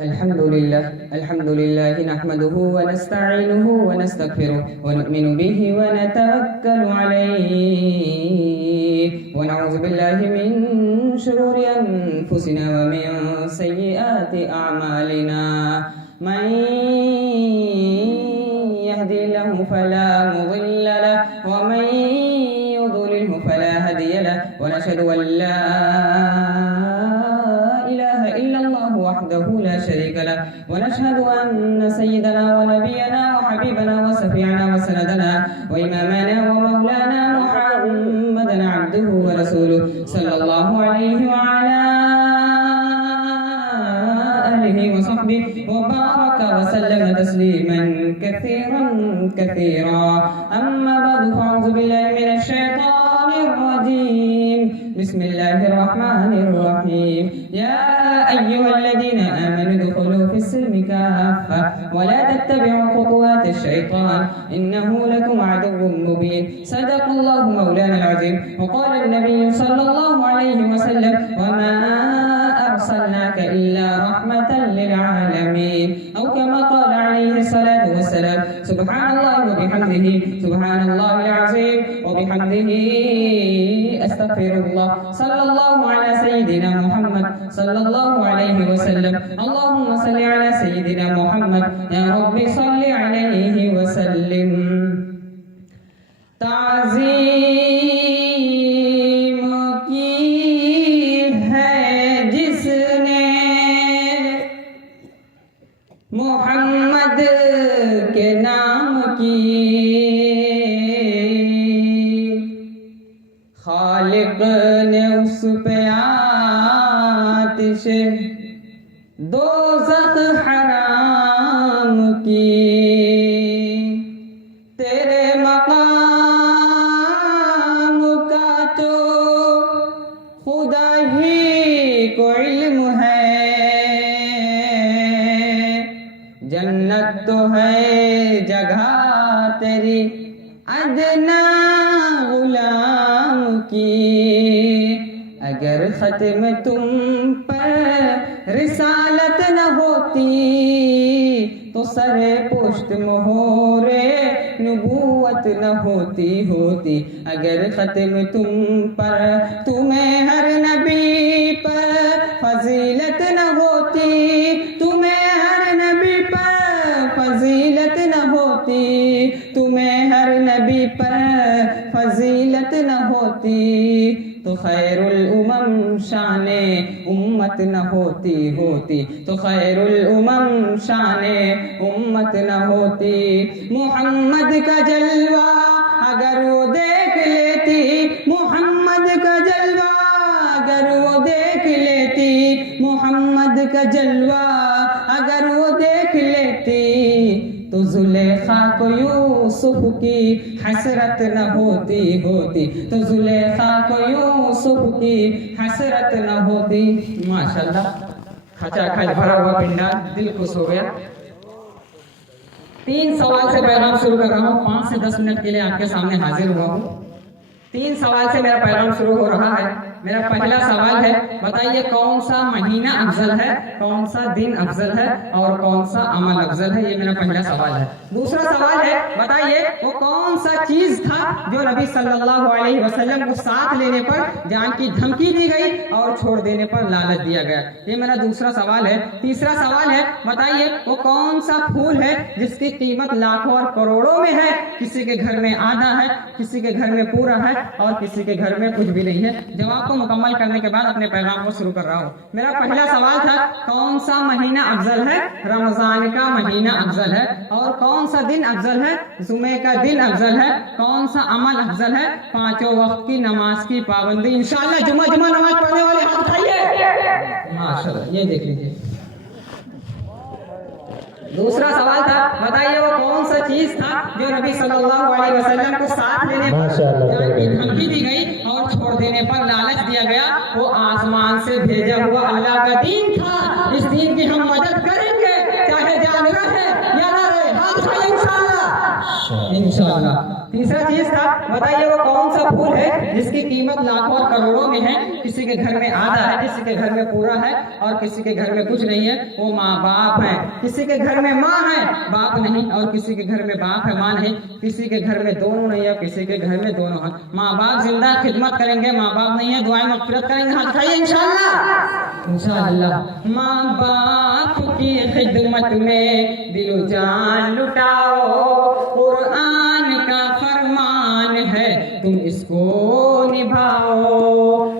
الحمد لله نحمده ونستعينه ونستغفره ونؤمن به ونتوكل عليه ونعوذ بالله من شرور أنفسنا ومن سيئات أعمالنا من يهدي الله فلا مضل له ومن يضلله فلا هادي له ونشهد أن لا إله إلا الله وحده لا شريك له ونشهد أن سيدنا ونبينا وحبيبنا وشفيعنا وسندنا وإمامنا ومولانا محمدا عبده ورسوله صلى الله عليه وعلى آله وصحبه وبارك وسلم تسليما كثيرا أما بعد فأعوذ بالله من الشيطان الرجيم بسم الله الرحمن الرحيم يا أيها الذين آمنوا ادخلوا في السلم كافة ولا تتبعوا خطوات الشيطان إنه لكم عدو مبين صدق الله مولانا العظيم وقال النبي صلى الله عليه وسلم وما أرسلناك إلا رحمة للعالمين أو كما قال عليه الصلاة والسلام سبحان الله وبحمده سبحان الله العظيم وبحمده أستغفر الله صلى الله على سيدنا محمد صلى الله عليه وسلم اللهم صل على سيدنا محمد يا رب صل عليه وسلم تعظیم کی ہے جس نے محمد کے نام کی خالق نے اس پہ آتش دوزخ حرام کی تیرے مقام کا تو خدا ہی کو علم ہے جنت تو ہے جگہ تیری ادنا غلام کی اگر ختم تم پر رسالت نہ ہوتی تو سر پشت مہور نبوت نہ ہوتی اگر ختم تم پر تمہیں ہر نبی پر فضیلت نہ ہوتی تمہیں ہر نبی پر فضیلت نہ ہوتی تمہیں ہر نبی پر فضیلت نہ ہوتی تو خیر الامم شان امت نہ ہوتی تو خیر الامم شان امت نہ ہوتی محمد کا جلوہ اگر وہ دیکھ لیتی محمد کا جلوہ اگر وہ دیکھ لیتی محمد کا جلوہ اگر وہ دیکھ لیتی تو زلیخا کو یوسف کی حسرت نہ ہوتی تو زلیخا کو یوسف کی حسرت نہ ہوتی ماشاءاللہ کھچا کھچ بھرا ہوا پنڈال دل خوش ہو گیا 3 سوال سے پیغام شروع کر رہا ہوں 5 سے 10 منٹ کے لیے آپ کے سامنے حاضر ہوا ہوں 3 سوال سے میرا پیغام شروع ہو رہا ہے میرا پہلا سوال ہے بتائیے کون سا مہینہ افضل ہے کون سا دن افضل ہے اور کون سا عمل افضل ہے یہ میرا پہلا سوال ہے دوسرا سوال ہے بتائیے وہ کون سا چیز تھا جو نبی صلی اللہ علیہ وسلم کو ساتھ لینے پر جان کی دھمکی دی گئی اور چھوڑ دینے پر لعنت دیا گیا یہ میرا دوسرا سوال ہے تیسرا سوال ہے بتائیے وہ کون سا پھول ہے جس کی قیمت لاکھوں اور کروڑوں میں ہے کسی کے گھر میں آدھا ہے کسی کے گھر میں پورا ہے اور کسی کے گھر میں کچھ بھی نہیں ہے جواب کو مکمل کرنے کے بعد اپنے پیغام کو شروع کر رہا ہوں میرا پہلا سوال تھا کون سا مہینہ افضل ہے رمضان کا مہینہ افضل ہے اور کون سا دن افضل ہے جمعے کا دن افضل ہے کون سا عمل افضل ہے 5 وقت کی نماز کی پابندی انشاءاللہ جمعہ نماز پڑھنے والے ہاتھ اٹھائیے ماشاءاللہ یہ دیکھ لیجیے دوسرا سوال تھا بتائیے وہ کون سا چیز تھا جو نبی صلی اللہ علیہ وسلم کو ساتھ لینے پر دھمکی دی گئی اور چھوڑ دینے پر لالچ دیا گیا وہ آسمان سے بھیجا ہوا اللہ کا دین تھا اس دین کی ہم مدد کریں گے چاہے جان رہے یا نہ رہے ہاتھ اٹھائیے انشاءاللہ इंशाअल्लाह। तीसरा चीज था, बताइए वो कौन सा फूल है जिसकी कीमत लाखों और करोड़ों में है, किसी के घर में आधा है, किसी के घर में पूरा है और किसी के घर में कुछ नहीं है, वो माँ बाप है। किसी के घर में माँ है बाप नहीं, और किसी के घर में बाप है माँ नहीं, किसी के घर में दोनों नहीं है, किसी के घर में दोनों है। माँ बाप जिंदा खिदमत करेंगे, माँ बाप नहीं है दुआएं मग़फ़िरत करेंगे। हाथ उठाइए इंशाअल्लाह इंशाअल्लाह। माँ बाप की खिदमत में दिलो जान लुटाओ, कुरान का फरमान है तुम इसको निभाओ।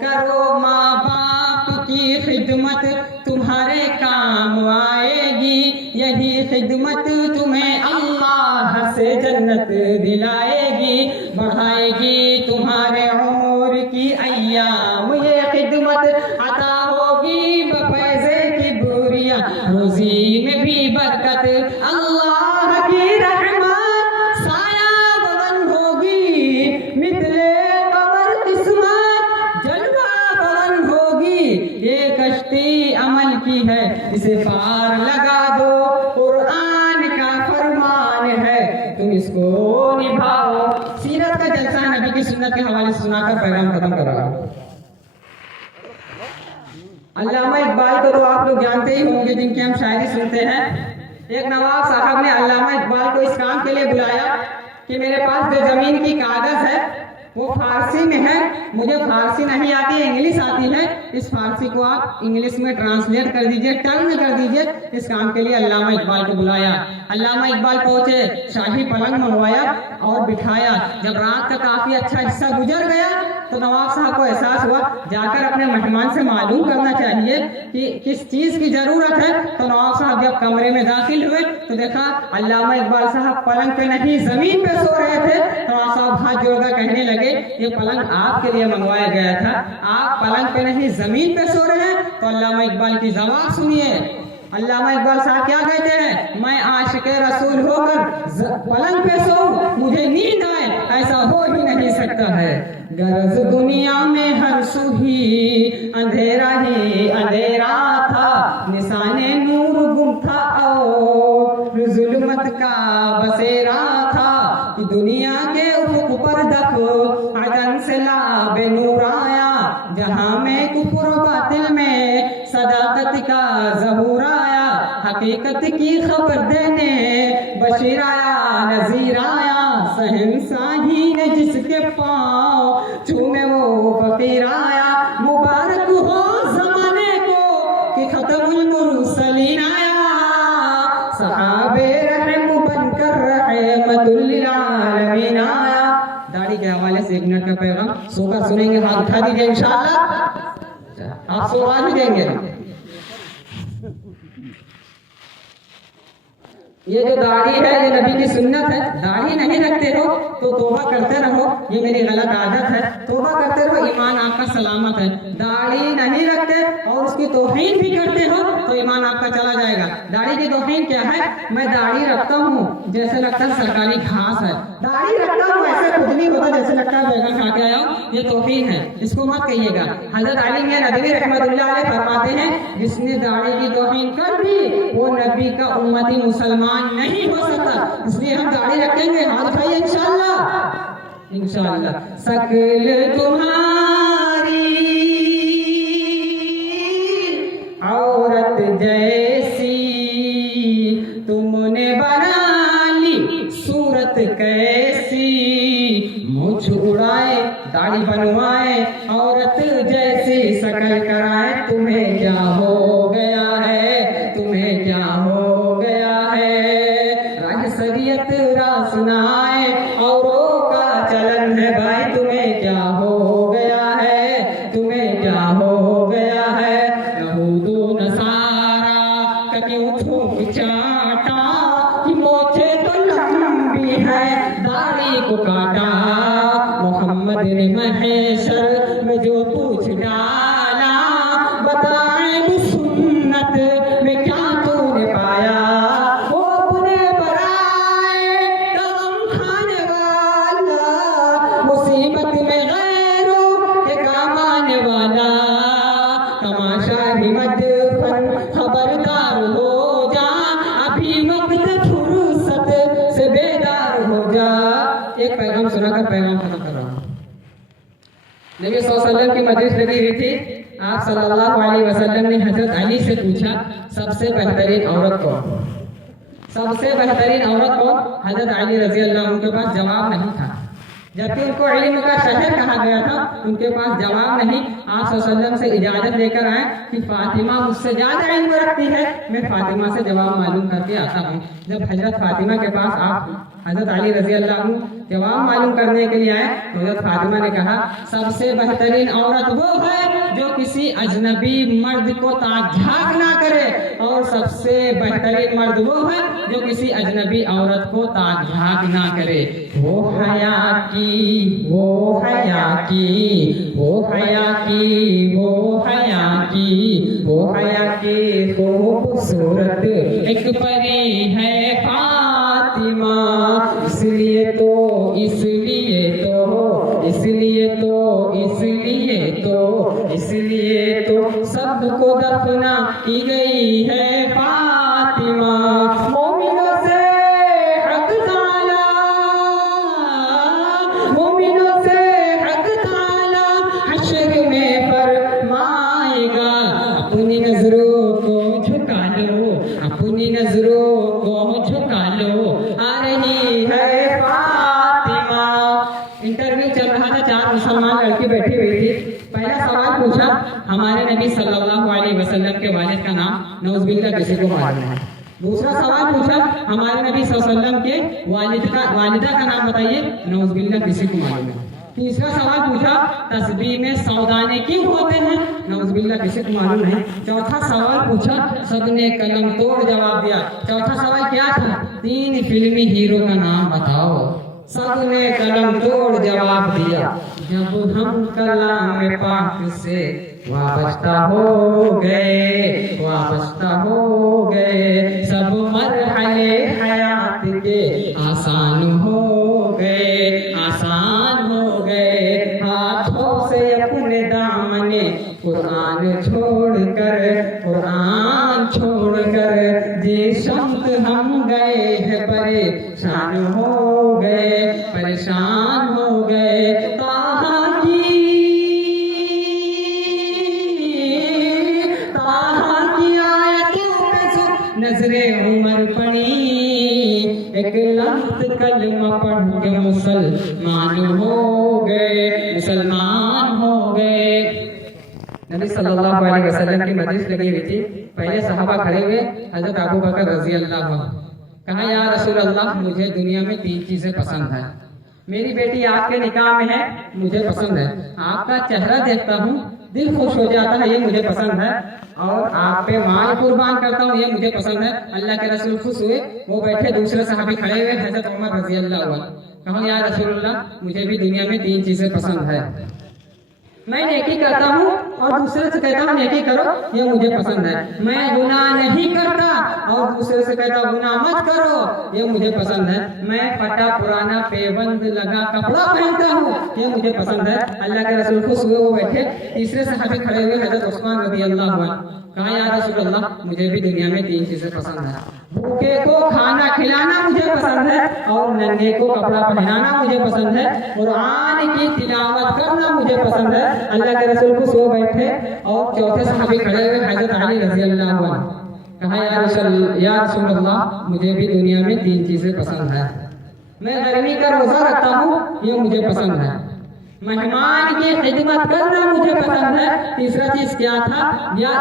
करो माँ बाप की खिदमत तुम्हारे काम आएगी, यही खिदमत तुम्हें अल्लाह से जन्नत दिलाएगी, बढ़ाएगी तुम्हारे उम्र की अय्याम। ये खिदमत अता होगी बफैज़े की बुरिया, रोजी में भी बरकत, अल्लाह की रहमत साया बुलंद होगी, मिथले कमर किस्मत जलवा बुलंद होगी। ये कश्ती अमल की है इसे पार लगा दो, कुरान का फरमान है तुम इसको निभाओ। सीरत का जलसा नबी की सुन्नत के हवाले से सुनाकर पैगाम खत्म कर रहा हूँ। अल्लामा इकबाल को तो आप लोग जानते ही होंगे, जिनकी हम शायरी सुनते हैं। एक नवाब साहब ने अल्लामा इकबाल को इस काम के लिए बुलाया कि मेरे पास जो जमीन की कागज है वो फारसी में है, मुझे फारसी नहीं आती, इंग्लिश आती है, इस फारसी को आप इंग्लिश में ट्रांसलेट कर दीजिए, टर्न कर दीजिए। इस काम के लिए अल्लामा इकबाल को बुलाया। अल्लामा इकबाल पहुंचे, शाही पलंग मंगवाया और बिठाया। जब रात का काफी अच्छा हिस्सा गुजर गया तो नवाब साहब को एहसास हुआ जाकर अपने मेहमान से मालूम करना चाहिए कि किस चीज की जरूरत है। तो नवाब साहब जब कमरे में दाखिल हुए तो देखा अल्लामा इकबाल साहब पलंग पे नहीं जमीन पे सो रहे थे। नवाब साहब हाथ जोड़कर कहने लगे, ये पलंग आपके लिए मंगवाया गया था, आप पलंग पे नहीं जमीन पे सो रहे हैं। तो अल्लामा इकबाल की जवाब सुनिए। अल्लामा इकबाल साहब क्या कहते हैं, मैं आशिक़ रसूल होकर पलंग पे सो, मुझे नींद आए, ऐसा हो ही नहीं सकता है। गरज दुनिया में हर सुही अंधेरा ही अंधेरा था, निशाने नूर गुम था और जुल्मत का बसेरा था, कि दुनिया के उफ़क़ पर दखो अदन से लाबे नूर आया, जहाँ में कुफर बातिल में सदाकत का ज़हूर आया, हकीकत की खबर देने बशीर आया नज़ीर आया, शहंशाही ने जिसके पाँव चूमे वो फकीर आया, मुबारक हो ज़माने को कि खत्मुल मुरसलीन आया, सहाबे रहम बनकर रहमतुल लिल आलमीन आया। दाढ़ी के हवाले से 1 मिनट का पैगाम सोकर सुनेंगे, हाथ उठा दीजिए इंशाअल्लाह। आप सवाल भी देंगे। ये जो दाढ़ी है ये नबी की सुन्नत है। दाढ़ी नहीं रखते हो तो तौबा करते रहो, ये मेरी गलत आदत है, तौबा करते रहो, ईमान आपका सलामत है। दाढ़ी नहीं रखते और उसकी तौहीन भी करते हो तो ईमान आपका चला जाएगा। दाढ़ी की तौहीन क्या है, मैं दाढ़ी रखता हूँ जैसे लगता है सरकारी घास है, दाढ़ी रखता हूँ ऐसे खुद नहीं होता जैसे लगता है बैगन खा के आया हूँ, ये तौहीन है, इसको मत कहिएगा। हजरत अली मियां नदवी रहमतुल्लाह अलैह फरमाते हैं, जिसने दाढ़ी की तौहीन कर दी वो नबी का उम्मती मुसलमान नहीं हो सकता। इसलिए हम दाढ़ी रखेंगे, हाथ उठाइए इंशाअल्लाह इंशाअल्लाह। सकल तुम्हारी औरत जैसी तुमने बना ली सूरत कैसी, मुझ उड़ाए दाढ़ी बनवाए औरत जैसी शकल कराए, तुम्हें क्या हो गया है, तुम्हें क्या हो गया है, राह शरीयत राह सुनाए औरों का चलन है भाई, तुम्हें क्या हो गया है, तुम्हें क्या हो गया है, यहूद नसारा का क्यों थूक चाटा, कि मोछे तो लंबी है दाढ़ी को काटा, मोहम्मद ने महेशर में जो पूछ डाला, बताए सुन्नत में क्या तूने पाया, वो अपने बराए कदम खाने वाला, मुसीबत में गैरों के काम आने वाला, तमाशा भी मत फन खबरदार हो जा, अभी वक्त फुर्सत से बेदार हो जा, कर पैगाम खत्म कर रहा हूँ। नबी सल्लल्लाहु अलैहि वसल्लम की मजलिस लगी हुई थी। आप सल्लल्लाहु अलैहि वसल्लम ने हजरत अली से पूछा, सबसे बेहतरीन औरत कौन? सबसे बेहतरीन औरत कौन? हजरत अली रजी अल्लाह उनके पास जवाब नहीं था। जबकि उनको इल्म का शहर कहा गया था, उनके पास जवाब नहीं। आप सल्लल्लाहु अलैहि वसल्लम से इजाजत लेकर आए कि फातिमा मुझसे ज्यादा इल्म रखती है, मैं फातिमा से जवाब मालूम करके आता हूँ। जब हजरत फातिमा के पास आप हजरत अली रजी अल्लाह जवाब मालूम करने के लिए आए तो हजरत फातिमा ने कहा, सबसे बेहतरीन औरत वो है जो किसी अजनबी मर्द को ताक झांक ना करे, और सबसे बेहतरीन मर्द वो है जो किसी अजनबी औरत को ताक झांक ना करे। वो हया की, वो हया की, वो हया की, वो हया की, वो हया की खूबसूरत एक परी है फातिमा। इसलिए तो, इसलिए तो, इसलिए तो, इसलिए तो, इसलिए तो सबको दफना की गई है फातिमा। मोमिनों से हक ताला, मोमिनों से हक ताला हश्र में फरमाएगा, अपनी नजरों को झुका लो, अपनी नजरों को झुका लो, आ रही है फातिमा। इंटरव्यू चल रहा था, 4 मुसलमान लड़की बैठी हुई थी। पहला सवाल पूछा, हमारे नबी सल्लल्लाहु अलैहि वसल्लम के वालिद का नाम नौज़ुबिल्लाह किसी को मालूम है? दूसरा सवाल पूछा, हमारे नबी सल्लल्लाहु अलैहि वसल्लम के वालिदा का नाम बताइए, नौज़ुबिल्लाह किसी को मालूम है? तीसरा सवाल पूछा, तस्बीह में सौदाने क्यों होते हैं? नौज़ुबिल्लाह किसी को मालूम नहीं। चौथा सवाल पूछा, सबने कलम तोड़ जवाब दिया। चौथा सवाल क्या था? 3 फिल्मी हीरो का नाम बताओ। सबने कलम तोड़ जवाब दिया। जब हम कलाम पाक से वाबस्ता हो गए, वाबस्ता हो गए, सब मरहले हयात के आसान हो गए, आसान हो गए। हाथों से अपने दामने कुरान छोड़कर, कुरान छोड़कर जिस शम्त हम गए हैं परेशान हो गए, परेशान हो गए। ताहा की आयतों पे नजरे उमर पड़ी, एक लफ्ज़ कलमा पढ़ के मुसलमान हो गए, मुसलमान हो गए। नबी सल्लल्लाहु अलैहि वसल्लम की मजलिस लगी हुई थी। पहले सहाबा खड़े हुए, हजरत अबू बकर रजी अल्लाह अन्हु। कहा, या रसूल अल्लाह, मुझे दुनिया में 3 चीजें पसंद है। मेरी बेटी आपके निकाह में है, मुझे पसंद है। आपका चेहरा देखता हूँ, दिल खुश हो जाता है, ये मुझे पसंद है। और आप पे माल कुर्बान करता हूँ, ये मुझे पसंद है। अल्लाह के रसूल खुश हुए। वो बैठे, दूसरे सहाबी खड़े हुए, हजरत उमर रजी अल्लाह अन्हु। कहा, या रसूल अल्लाह, मुझे भी दुनिया में 3 चीजें पसंद है। मैं नेकी करता हूँ और दूसरे से कहता हूँ नेकी करो, ये मुझे पसंद है। मैं गुनाह नहीं करता और दूसरे से कहता हूँ गुनाह मत करो, ये मुझे पसंद है। मैं फटा पुराना पेबंद लगा कपड़ा पहनता हूँ, ये मुझे पसंद है। अल्लाह के रसूल खुश हुए। वो बैठे, तीसरे सहाबी खड़े हुए, हजरत उस्मान रज़ी अल्लाह अन्हु। कहा, या रसूल अल्लाह, मुझे भी दुनिया में 3 चीजें पसंद है। भूखे को खाना खिलाना मुझे पसंद है, और नंगे को कपड़ा पहनाना मुझे पसंद है, कुरान की तिलावत करना मुझे पसंद है। अल्लाह के रसूल को सो बैठे और चौथे सहाबी खड़े हुए, हजरत अली रज़ी अल्लाह अन्हु। कहा, या रसूल अल्लाह, मुझे भी दुनिया में 3 चीजें पसंद है। मैं गर्मी का रोजा रखता हूँ, ये मुझे पसंद है। मेहमान की खिदमत करना मुझे पसंद है। तीसरा चीज क्या था? या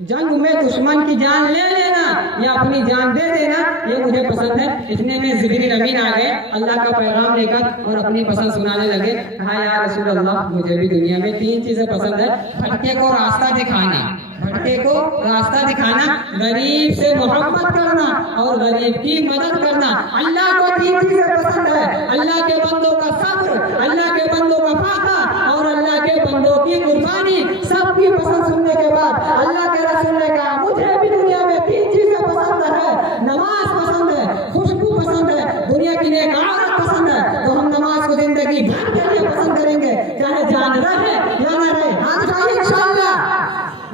जंग में दुश्मन की जान ले लेना या अपनी जान दे देना, ये मुझे पसंद है। इतने में जिब्रील अमीन आ गए अल्लाह का पैगाम लेकर और अपनी पसंद सुनाने लगे। कहा, या रसूल अल्लाह, मुझे भी दुनिया में 3 चीजें पसंद है। भटके को रास्ता दिखाना, भटके को रास्ता दिखाना, गरीब से मोहब्बत करना और गरीब की मदद करना। अल्लाह को 3 चीजें पसंद है। अल्लाह के बंदों का सब्र, अल्लाह के बंदों का फाका और अल्लाह के बंदों की कुर्बानी। सबकी पसंद सुनने के बाद अल्लाह के रसूल ने कहा, मुझे भी दुनिया में 3 चीजें पसंद है। नमाज पसंद है, खुशबू पसंद है, दुनिया की नेक औरत पसंद है। तो हम नमाज को जिंदगी भर के लिए पसंद करेंगे, चाहे जान रहे या ना रहे। हाथ उठाइए इंशाअल्लाह,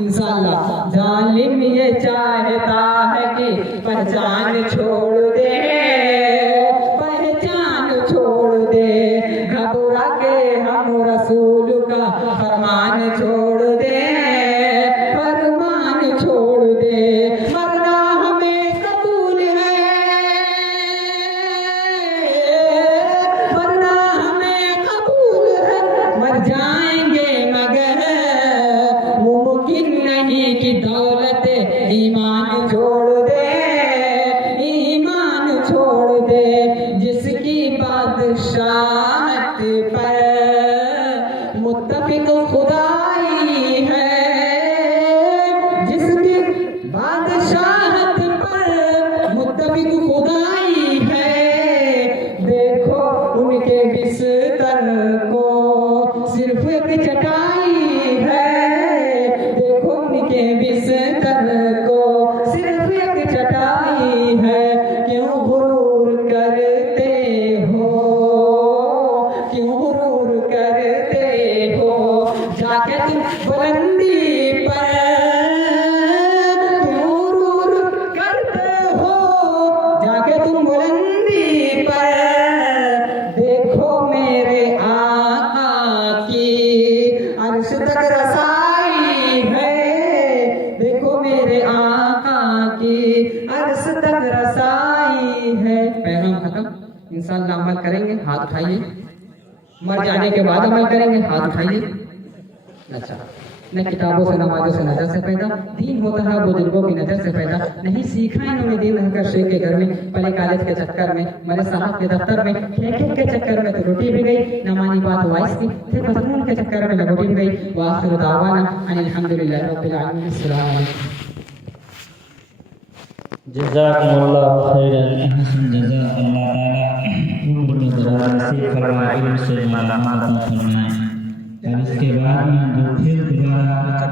इंशाअल्लाह। जालिम ये चाहता है कि पहचान छोड़ दे, पहचान छोड़ दे। ईमान छोड़ दे, ईमान छोड़ दे, जिसकी बादशाहत पर मुत्तफिक खुदाई है, जिसकी बादशाहत पर मुत्तफिक खुदाई है। देखो उनके बिस्तर को सिर्फ एक चटाई है, देखो उनके बिस्तर को सिर्फ एक चटाई है। क्यों गुरूर करते हो, क्यों गुरूर करते हो, जाके तुम बुलंदी पर क्यों गुरूर करते हो, जाके तुम बुलंदी पर। देखो मेरे आका की अर्श तक रसाई है, देखो मेरे आका की अर्श तक रसाई है। पैगाम खत्म। इंशाअल्लाह अमल करेंगे, हाथ उठाइए। मर जाने के बाद अमल करेंगे, हाथ उठाइए। अच्छा, न किताबों से नमाजों से नजर से पैदा, दीन होता है बुजुर्गों की नजर से पैदा। नहीं सीखा इन्होंने दीन रहकर शेख के घर में, पहले कॉलेज के चक्कर में, मेरे साहब के दफ्तर में, ठेके के चक्कर में तो रोटी भी गई, न मानी बात वाइस की, फिर मजमून के चक्कर में लगोटी भी गई। वाखिर दावाना अनिल हम्दुलिल्लाहि रब्बिल आलमीन। अस्सलाम वालेकुम। जज़ाकुमुल्लाहु खैरन, अहसन जज़ा। अल्लाह ताला उम्र दराज नसीब फरमाए, इल्म से मालामाल फरमाए। और इसके बाद में जो फिर दोबारा